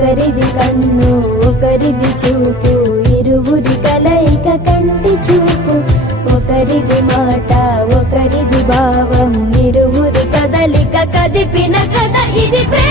ఒకరిది కన్ను ఒకరిది చూపు, ఇరువురి కలయిక కంటి చూపు. ఒకరిది మాట ఒకరిది భావం, ఇరువురి కదలిక కదిపిన కథ ఇది ప్రేమ.